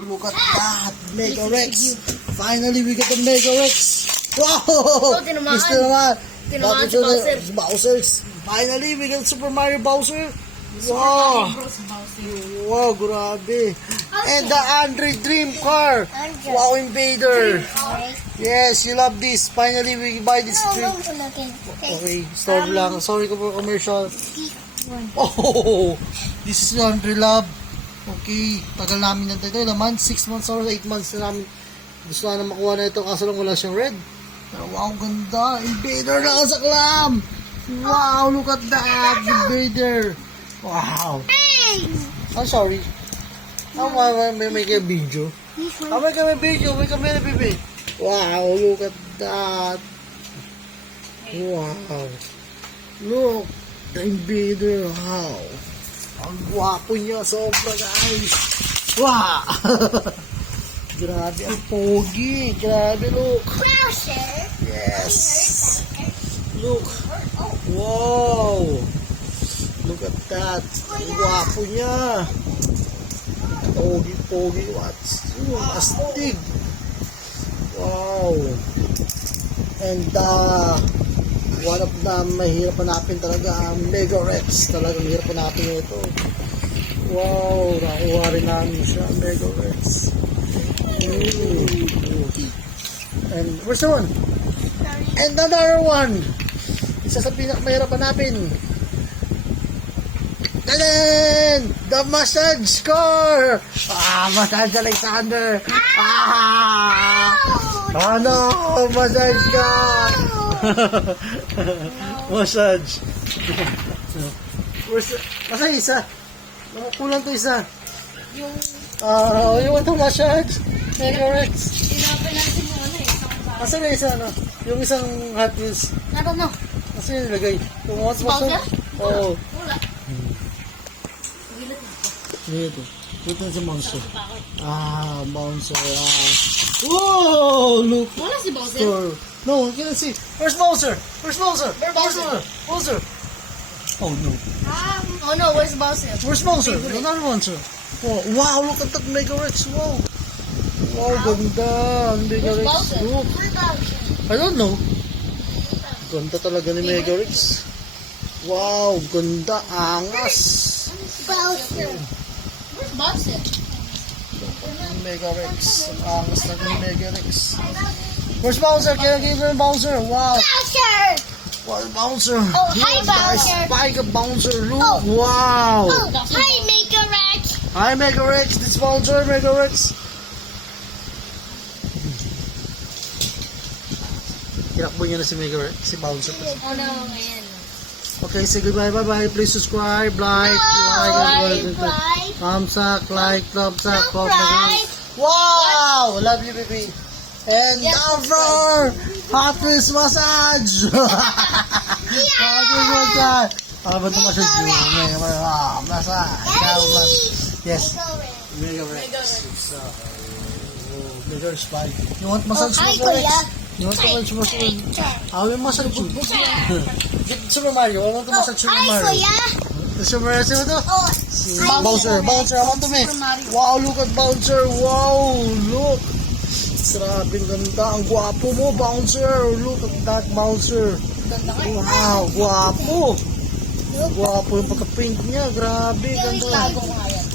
Look at that, Mega Rex. Finally, we get the Mega Rex. Wow! Mr. Naman. Tinamaan si Bowser. Bowser. Finally, we get Super Mario Bowser. Wow! Wow, grabe. And the Andre Dream Car. Wow, Invader. Yes, you love this. Finally, we buy this dream. Okay, store lang. Sorry ko for commercial. Oh, this is Andre Love. Okay, tagal namin nantay ito. Naman, 6 months or 8 months na namin. Gusto na makuha na ito kaso lang wala siyang red. Pero wow, ganda. Invader na sa clam. Wow, look at that. Invader. Wow. I'm sorry. May kayo video. May kami video. May kami na bibi. Wow, look at that. Wow. Look. The Invader. Wow. Ang gwapo niya. Sobra, guys. Wow. Grabe ang pogi. Grabe, look. Yes. Look. Wow. Look at that. Ang gwapo niya. Pogi. What's astig. Wow. And one of the mahirap hanapin talaga ang Mega Rex. Talagang mahirap hanapin ito. Wow, nakuha rin namin siya, Mega Rex. And where's the one? And another one. Isa sa pinakamahirap hanapin. Tadan! The massage car! Massage Alexander! Ano? Massage car! Massage. Masa isa? Kulang to isa. Yung want to massage? Mega Rex. pinapinasin mo ano eh. Masa na isa, ano? Yung isang Hot Wheels. Naroon mo. Masa yung nilagay? Kung what's Bowser? Oo. Wala. Dito. Dito na si Monster. Monster. Whoa! Look. Wala si Bowser. No, you can see. Where's Bowser? Where's Bowser? Bowser. Oh no. Oh no, where's Bowser? Where's Bowser? Another Bowser. Oh, wow, look at that Mega Rex. Wow. Wow, ganda. Ang Mega Where's Rex. Bowser? Look. I don't know. Ganda talaga ni Mega Rex. Wow, ganda. Angas. Bowser. Where's Bowser? Mega Rex. Angas talaga ni Mega Rex. Where's Bowser? Can I give him Bowser? Wow. Bowser! Where's Bowser? Oh, hi, Look, Bowser. guys, Spike of Bowser. Look. Oh. Wow. Oh, hi, Mega Rex. Hi, Mega Rex. This Bowser, Mega Rex. Kinakbo niya na si Mega Rex. Si Bowser. Oh no, ayan. Okay, say goodbye. Bye-bye. Please subscribe, like, thumbs up, like, thumbs up. Wow. Love you, baby. And over Hot Wheels massage. Hot Wheels massage. Ba't massage yun? Massage. Yes. Mega Rex. So, Mega Rex bye. You want massage Mega Rex? You want massage? I will massage you. Super Mario. I want to massage Super Mario. Super Mario. Sino to? Bowser. I want to make. Wow, look at Bowser. Wow, look. Sarabing ganda. Ang gwapo mo, Bouncer. Look at that, Bouncer. Wow, gwapo. Gwapo yung pagka-paint niya. Grabe, ganda.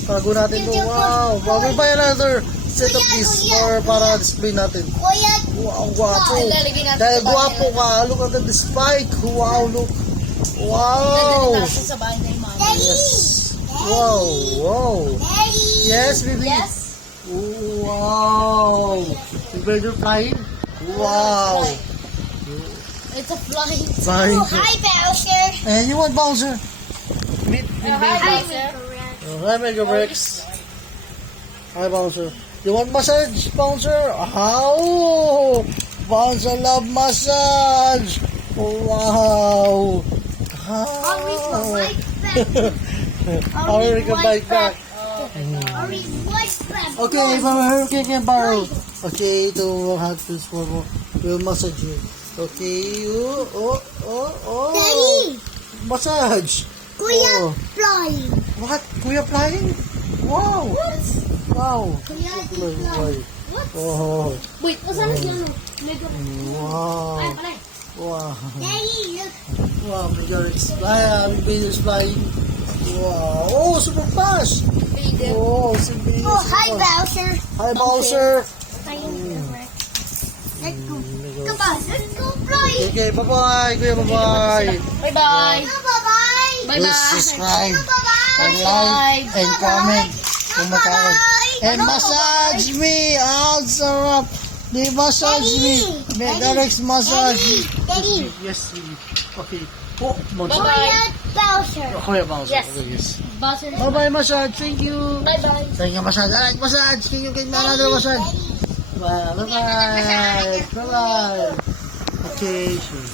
Tago natin to. Wow. We'll buy another set of this para display natin. Wow, gwapo. Dahil gwapo ka. Look at the spike. Wow, look. Wow. Yes. Wow. Yes, baby. Wow! Invader flying? Wow! It's a flying. Flying. Oh, hi, Bowser. And you want Bowser? Meet Hi, Hi, Mega Rex. Hi, Bowser. You want massage, Bowser? How? Bowser love massage. Wow! How we can bike back? Okay, can borrow. Okay, to have to for we'll massage you. Okay, Daddy! Massage. Kuya Oh. flying. What? Kuya flying? Wow. Wow. Kuya, Boy. Oh. Wait, saan na si ano? Mega. Wow. Ay, pala. Wow. Daddy, look. Wow, Mega Rex flying. Bader's flying. Wow. Oh, super fast. Bader. Oh, si Bader. Oh, hi, Bowser. Hi, Bowser. Let's go. Come on, let's go fly. Okay, bye-bye. Kuya, bye-bye. Bye-bye. Bye-bye. Please subscribe and Bye-bye. like and comment kung magkakaroon. And massage me! Ang sarap! Di massage me! Mega Rex massage! Daddy. Yes, okay. Oh, massage. Bye-bye. Bowser. Kuya Bowser. Yes. Okay, yes. Bowser. Bye-bye, massage. Thank you. Bye-bye. Thank you, massage. I like massage. Thank you, another massage. Bye-bye. Bye-bye. Okay, sure.